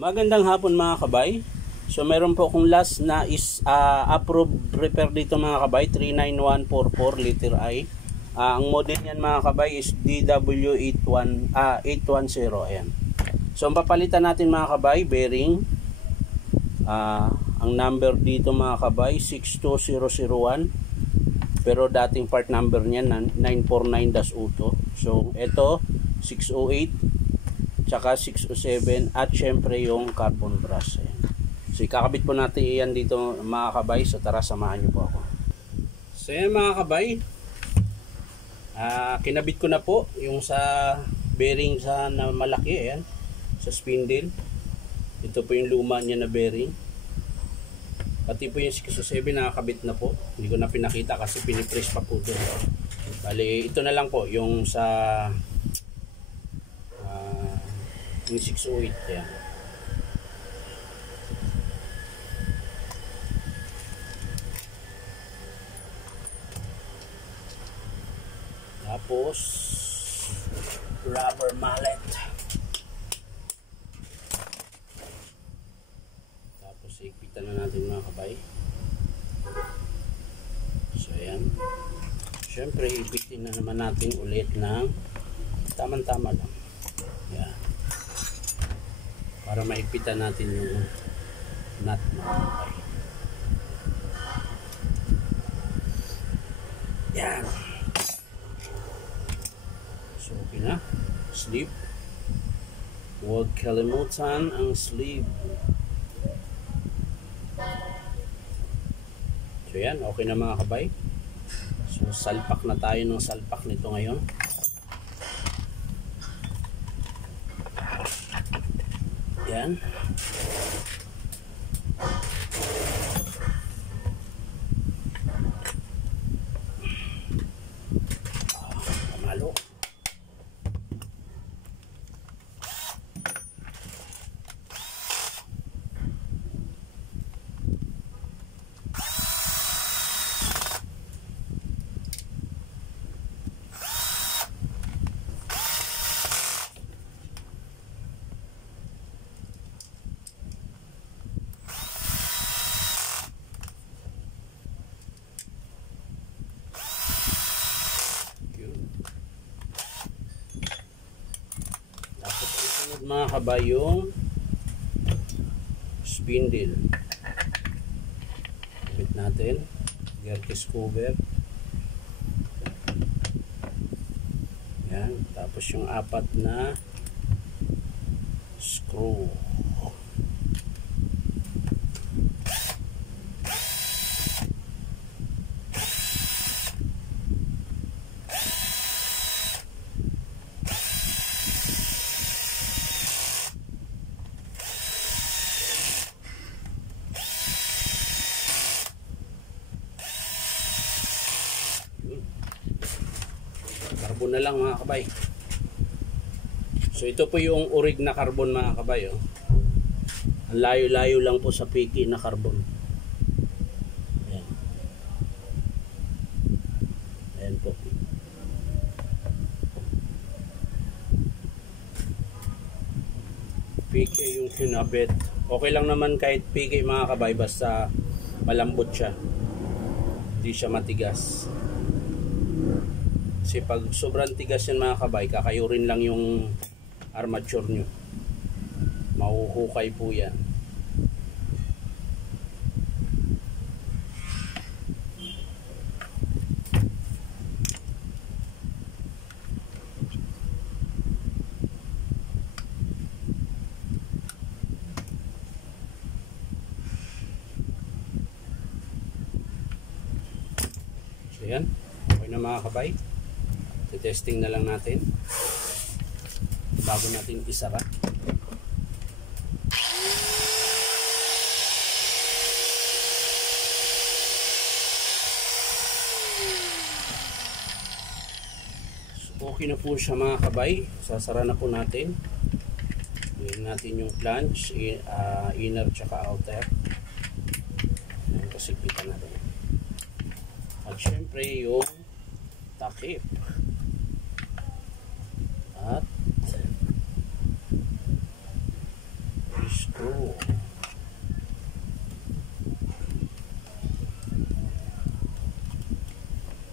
Magandang hapon mga kabay. So meron po akong last na is approved repair dito mga kabay, 39144 letter I. Ang model niyan mga kabay is DW810. Ayan. So ang papalitan natin mga kabay, bearing. Ang number dito mga kabay 62001. Pero dating part number niyan 949-auto. So ito 608 tsaka 607 at syempre yung carbon brush. Ayan. So ikakabit po natin iyan dito mga kabay. So tara, samahan nyo po ako. So yan mga kabay, kinabit ko na po yung sa bearing sa na malaki. Ayan, sa spindle. Ito po yung luma niya na bearing. Pati po yung 607 nakakabit na po. Hindi ko na pinakita kasi pinipress pa po doon. Bali ito na lang po yung sa yung 608. Yan. Tapos rubber mallet. Tapos ipitan na natin mga kabay. So ayan. Siyempre ipitin na naman natin ulit ng tamang-tama lang. Yan. Para maipitan natin yung nut mga kabay. Yan. So okay na. Sleeve. Huwag kalimutan ang sleeve. So yan, okay na mga kabay. So salpak na tayo ng salpak nito ngayon. Yan. Pamalo. Mga kabay yung spindle. Kapit natin. Gear case cover. Yan. Tapos yung apat na screw. Carbon na lang mga kabay. So ito po yung urig na carbon mga kabay. Oh. Ang layo-layo lang po sa piki na carbon. Ayan. Ayan po. Piki yung kinabit. Okay lang naman kahit piki mga kabay, basta malambot siya. Hindi siya matigas. Kasi pag sobrang tigas yan mga kabay, kakayurin lang yung armature nyo. Mahuhukay po yan. So yan, okay na mga kabay. Testing na lang natin bago natin isara. So, okay na po siya mga kabay. Sasara na po natin. Gawin natin yung flange, inner tsaka outer. Kasigpitan natin. At syempre yung takip. At Oh.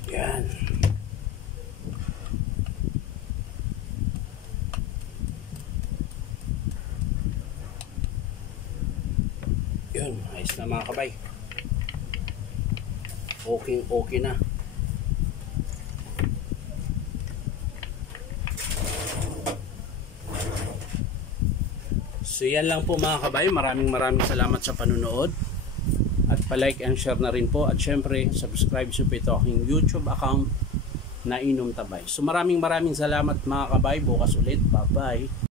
Yan. Yun, ayos na mga kabay. Okay na. So yan lang po mga kabay. Maraming salamat sa panunood. At palike and share na rin po. At syempre, subscribe sa aking YouTube account na Inom Tabay. So maraming salamat mga kabay. Bukas ulit. Bye-bye.